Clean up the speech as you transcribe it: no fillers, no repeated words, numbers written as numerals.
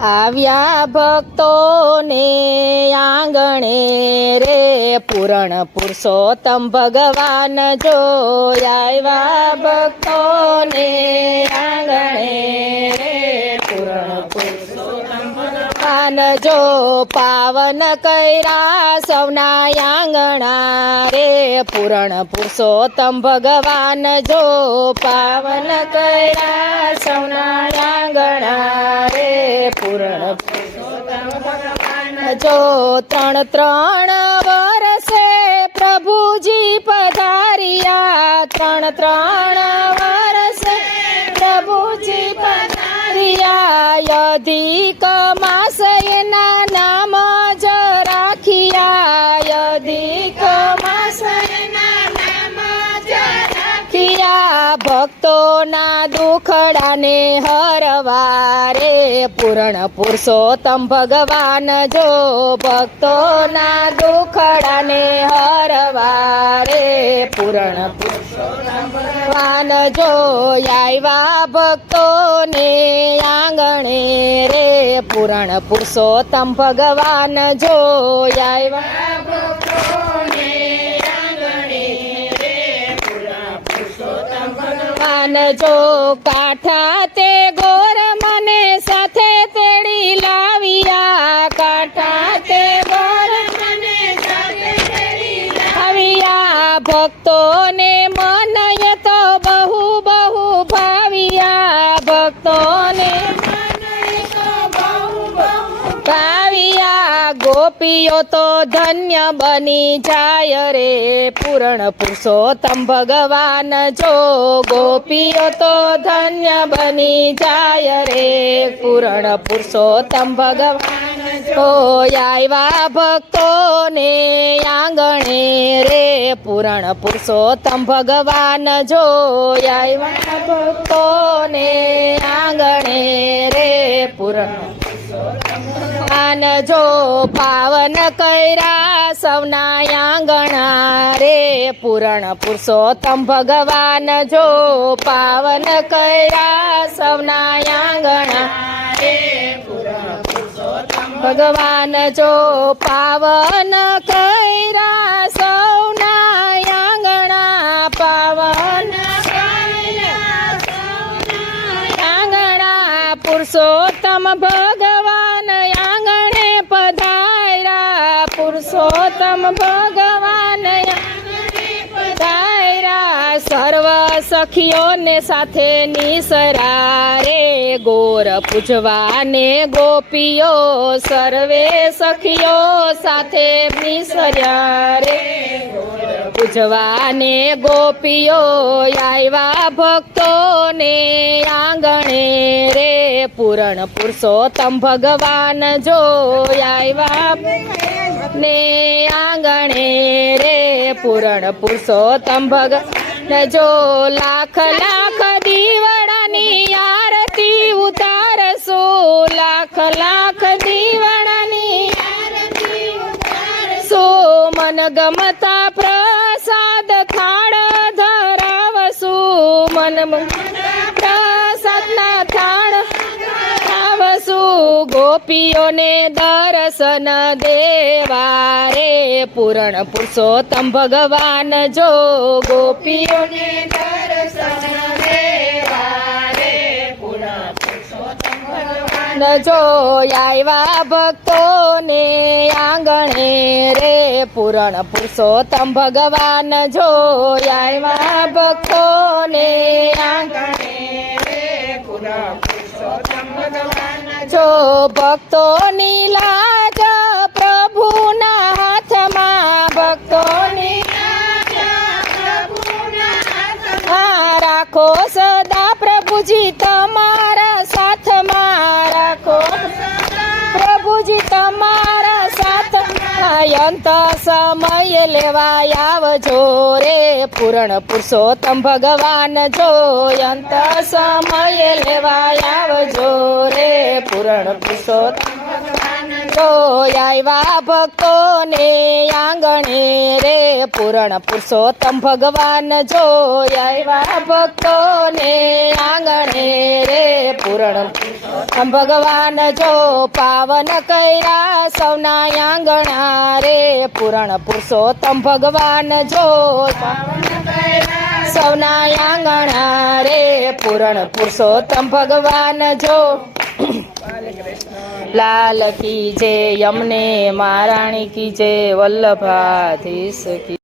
આવ્યા ભક્તોને આંગણે રે પૂરણ પુરુષોત્તમ ભગવાન જો આવ્યા ભક્તોને આંગણે રે પૂરણ પુરુષોત્તમ ભગવાન જો પાવન કર્યા સૌના આંગણા રે પૂરણ પુરુષોત્તમ ભગવાન જો પાવન કર્યા સૌના આંગણા રે પૂરણ પુરુષોત્તમ ભગવાન જો ત્રણ વર્ષે પ્રભુજી પધાર્યા ત્રણ વર્ષે પ્રભુજી પધાર્યા અધિક માસ એના નામ જ રાખ્યા અધિક માસ એના નામ જ રાખ્યા ભક્તોના દુખડાને હરવા રે પૂરણ પુરુષોત્તમ ભગવાન જો ભક્તોના દુખડાને હરવા રે પૂરણ પુરુષોત્તમ ભગવાન જો આવ્યા ભક્તોને આંગણે રે પૂરણ પુરુષોત્તમ ભગવાન જો આવ્યા ભક્તોને આંગણે રે પૂરણ પુરુષોત્તમ ભગવાન જો કાંઠા તે ગોર મને સાથે તેડી લાવ્યા કાંઠા તે ગોર મને સાથે તેડી લાવ્યા ભક્તોને મનય તો બહુ બહુ ભાવ્યા ભક્તોને મનય તો બહુ બહુ ભાવ્યા ગોપીઓ તો ધન્ય બની જાય રે પૂરણ પુરુષોત્તમ ભગવાન જો ગોપીઓ તો ધન્ય બની જાય રે પૂરણ પુરુષોત્તમ ભગવાન જો આવ્યા ભક્તોને આંગણે રે પૂરણ પુરુષોત્તમ ભગવાન જો આવ્યા ભક્તોને આંગણે રે પૂરણ ભગવાન જો પાવન કર્યા સૌના આંગણા રે પૂરણ પુરુષોત્તમ ભગવાન જો પાવન કર્યા સૌના આંગણા રે પૂરણ પુરુષોત્તમ ભગવાન જો પાવન કર્યા સૌના આંગણા પાવન કર્યા સૌના આંગણા પુરુષોત્તમ ભગવાન આંગણે પધાર્યા પુરુષોત્તમ ભગવાન પધાર્યા સર્વ સખીઓને સાથે નિસરા રે ગોર પૂજવાને ગોપીઓ સર્વે સખીઓ સાથે નિસર્યા રે પૂજવાને ગોપીઓ આવ્યા ભક્તોને આંગણે રે પૂરણ પુરુષોત્તમ ભગવાન જો આવ્યા ને આંગણે રે પૂરણ પુરુષોત્તમ ભગવાન જો લાખ લાખ દીવડાની આરતી ઉતારશો લાખ લાખ દીવડાની આરતી ઉતારશો મન ગમતા પ્રસાદ થાળ ધરાવશો મન પ્રસાદના થાળ ધરાવશો ગોપીઓને દર્શન દેવા રે પૂરણ પુરુષોત્તમ ભગવાન જો ગોપીઓને દર્શન દેવા રે પૂરણ પુરુષોત્તમ ભગવાન જો આવ્યા ભક્તોને આંગણે રે પૂરણ પુરુષોત્તમ ભગવાન જો આવ્યા ભક્તોને આંગણે રે પૂરણ પુરુષોત્તમ ભગવાન જો ભક્તોની લાજ પ્રભુના હાથમાં ભક્તોની લાજ પ્રભુના હાથમાં રાખો સદા પ્રભુજી તમારા સાથમાં રાખો પ્રભુજી તમારા સાથમાં અંત સમય લેવા આવજો રે પૂરણ પુરુષોત્તમ ભગવાન જો અંત સમય લેવા આવજો રે પૂરણ પુરુષોત્તમ ભગવાન જો આવ્યા ભક્તોને આંગણે રે પૂરણ પુરુષોત્તમ ભગવાન જો આવ્યા ભક્તોને આંગણે રે પૂરણ ભગવાન જો પાવન કર્યા સૌના આંગણા રે પૂરણ પુરુષોત્તમ ભગવાન જો સૌના આંગણા રે પૂરણ પુરુષોત્તમ ભગવાન જો લાલ કી જય યમને મહારાણી કી જય વલ્લભાધીશ કી